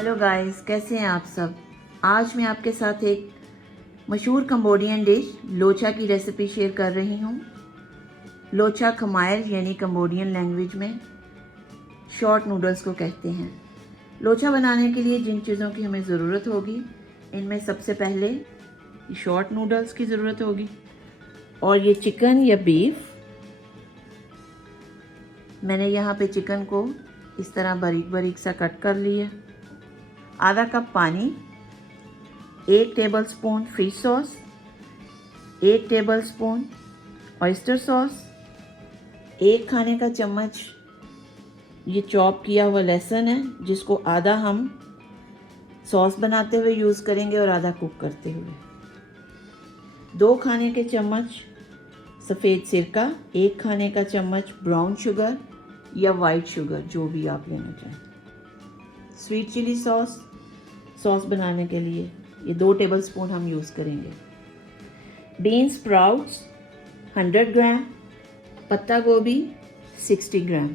Hello guys, कैसे हैं आप सब। आज मैं आपके साथ एक मशहूर कंबोडियन डिश लोचा की रेसिपी शेयर कर रही हूँ। लोचा खमायर यानी कंबोडियन लैंग्वेज में शॉर्ट नूडल्स को कहते हैं। लोचा बनाने के लिए जिन चीज़ों की हमें ज़रूरत होगी, इनमें सबसे पहले शॉर्ट नूडल्स की ज़रूरत होगी और ये चिकन या बीफ। मैंने यहाँ पे चिकन को इस तरह बारीक बारीक सा कट कर लिया। आधा कप पानी, 1 tablespoon fish sauce, 1 tablespoon oyster sauce, 1 खाने का चम्मच ये चॉप किया हुआ लहसुन है, जिसको आधा हम सॉस बनाते हुए यूज़ करेंगे और आधा कुक करते हुए। 2 खाने के चम्मच सफ़ेद सिरका, 1 खाने का चम्मच ब्राउन शुगर या वाइट शुगर, जो भी आप लेना चाहें। स्वीट चिली सॉस बनाने के लिए ये 2 टेबलस्पून हम यूज़ करेंगे। बीन स्प्राउट्स 100 ग्राम, पत्ता गोभी 60 ग्राम।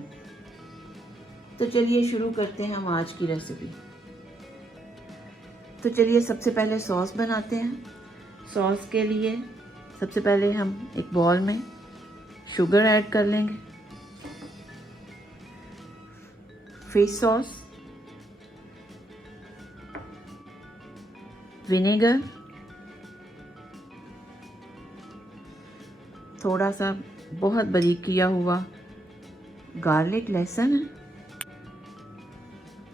तो चलिए शुरू करते हैं हम आज की रेसिपी। तो चलिए सबसे पहले सॉस बनाते हैं। सॉस के लिए सबसे पहले हम एक बॉल में शुगर ऐड कर लेंगे, फिश सॉस, विनेगर, थोड़ा सा बहुत बारीक किया हुआ गार्लिक लहसुन,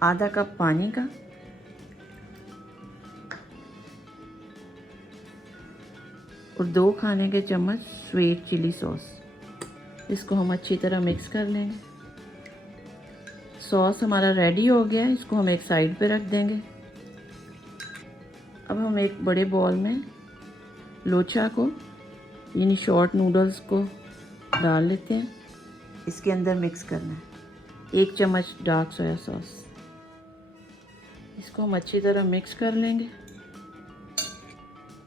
आधा कप पानी का, और 2 खाने के चम्मच स्वीट चिली सॉस। इसको हम अच्छी तरह मिक्स कर लेंगे। सॉस हमारा रेडी हो गया है, इसको हम एक साइड पे रख देंगे। अब हम एक बड़े बॉल में लोचा को यानी शॉर्ट नूडल्स को डाल लेते हैं। इसके अंदर मिक्स करना है 1 चम्मच डार्क सोया सॉस। इसको हम अच्छी तरह मिक्स कर लेंगे।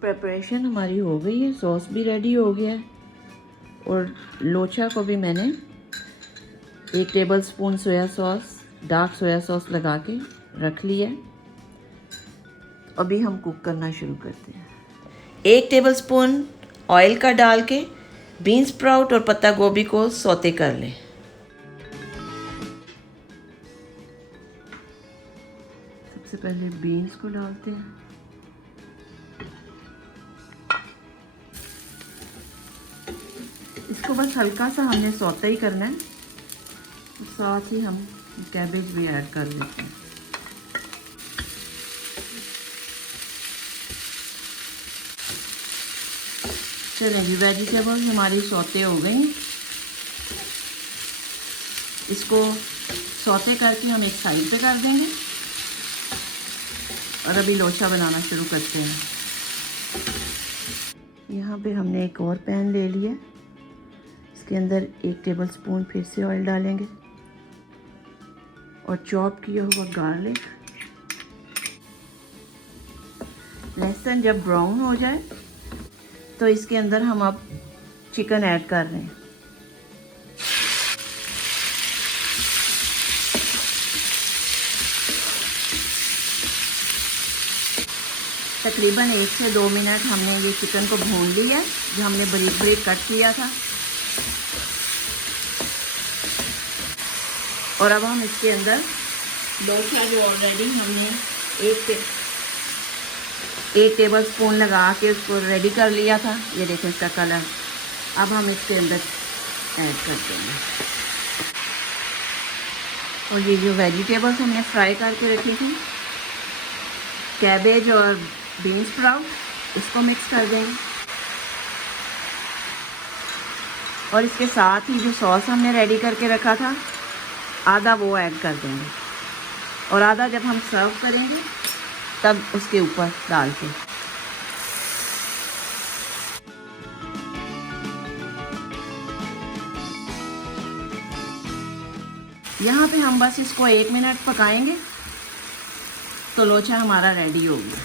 प्रिपरेशन हमारी हो गई है, सॉस भी रेडी हो गया है और लोचा को भी मैंने 1 tablespoon soya sauce, dark soya sauce लगा के रख लिया है। अभी हम कुक करना शुरू करते हैं। 1 टेबलस्पून ऑयल का डाल के बीन स्प्राउट और पत्ता गोभी को सौते कर लें। सबसे पहले बीन्स को डालते हैं। इसको बस हल्का सा हमने सौते ही करना है, साथ ही हम कैबेज भी ऐड कर लेते हैं। चलें जी, वेजिटेबल्स हमारी सौते हो गई। इसको सौते करके हम एक साइड पे कर देंगे और अभी लोचा बनाना शुरू करते हैं। यहाँ पे हमने एक और पैन ले लिया। इसके अंदर 1 टेबलस्पून फिर से ऑयल डालेंगे और चॉप किया हुआ गार्लिक, लहसुन जब ब्राउन हो जाए तो इसके अंदर हम अब चिकन ऐड कर रहे हैं। तकरीबन 1 से 2 मिनट हमने ये चिकन को भून लिया है, जो हमने बारीक बारीक कट किया था। और अब हम इसके अंदर लोचा जो ऑलरेडी हमने 1 टेबलस्पून लगा के उसको रेडी कर लिया था, ये देखें इसका कलर, अब हम इसके अंदर ऐड कर देंगे। और ये जो वेजिटेबल्स हमने फ्राई करके रखी थी, कैबेज और बीन स्प्राउट, इसको मिक्स कर देंगे। और इसके साथ ही जो सॉस हमने रेडी करके रखा था, आधा वो ऐड कर देंगे और आधा जब हम सर्व करेंगे तब उसके ऊपर डाल के। यहाँ पे हम बस इसको 1 मिनट पकाएंगे तो लोचा हमारा रेडी हो गया।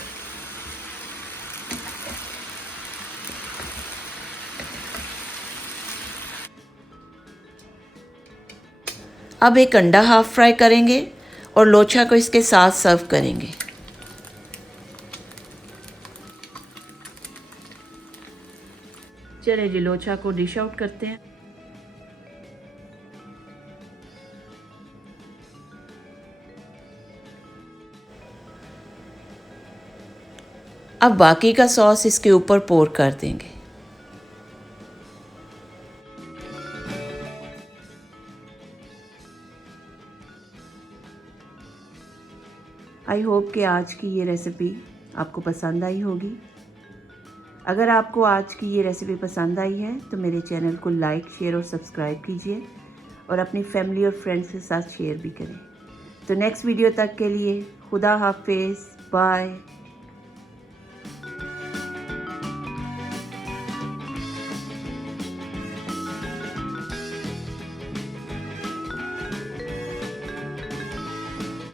अब एक अंडा हाफ फ्राई करेंगे और लोचा को इसके साथ सर्व करेंगे। चलिए जी लोचा को डिश आउट करते हैं। अब बाकी का सॉस इसके ऊपर पोर कर देंगे। आई होप कि आज की ये रेसिपी आपको पसंद आई होगी। अगर आपको आज की ये रेसिपी पसंद आई है तो मेरे चैनल को लाइक, शेयर और सब्सक्राइब कीजिए और अपनी फैमिली और फ्रेंड्स के साथ शेयर भी करें। तो नेक्स्ट वीडियो तक के लिए खुदा हाफिज़, बाय।